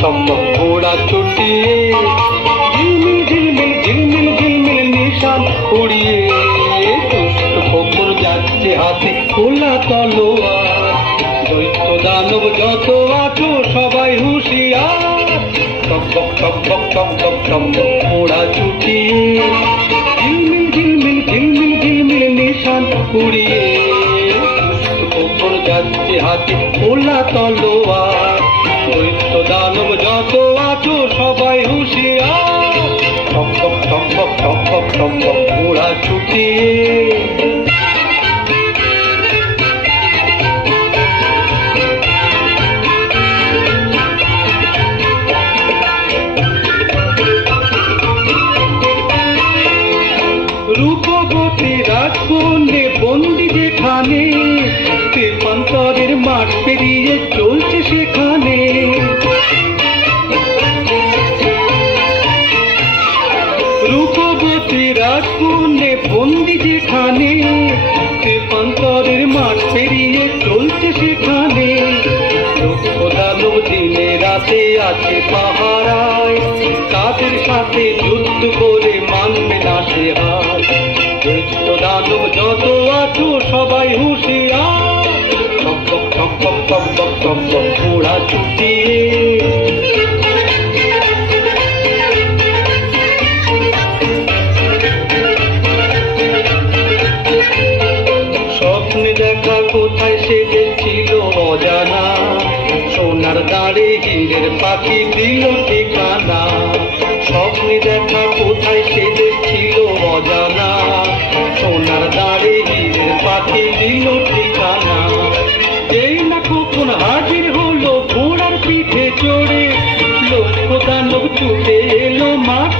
টকবক ঘোড়া ছুটিয়ে ঝিলমিল ঝিলমিল ঝিলমিল ঝিলমিল নিশান উড়িয়ে দুষ্ট কুকুর যাচ্ছে হাতে খোলা তলোয়ার। দৈত্য দানব যত আছো সবাই হুঁশিয়ার। টকবক টকবক টকবক টকবক ঘোড়া ছুটিয়ে ঝিলমিল ঝিলমিল ঝিলমিল ঝিলমিল নিশান উড়িয়ে দুষ্ট কুকুর যাচ্ছে হাতে খোলা তলোয়ার। দৈত্য দানব যত আছো সবাই হুঁশিয়ার। টকবক টকবক টকবক টকবক ঘোড়া ছুটিয়ে রূপবতী রাজকন্যে বন্দি যেখানে তেপান্তরের মাঠ পেরিয়ে চলছে সেখানে। রূপবতী রাজকন্যে বন্দি যেখানে তেপান্তরের মাঠ পেরিয়ে চলছে সেখানে। দক্ষ দানব দিনে রাতে আছে পাহারায়, তাদের সাথে যুদ্ধ করে মানবে না সে হার। দৈত্য দানব যত আছো সবাই হুঁশিয়ার। টকবক টকবক টকবক টকবক ঘোড়া ছুটিয়ে স্বপ্নে দেখা কোথায় সেজে ছিল অজানা, সোনার দাঁড়ে হীরের পাখি দিল ঠিকানা। স্বপ্নে দেখা কোথায় সেজে ছিল অজানা, সোনার দাঁড়ে হীরের পাখি দিল ঠিকানা। যেই না কখন হাজির হলো ঘোড়ার পিঠে চড়ে, লক্ষ্য দানব ছুটে এলো মাঠ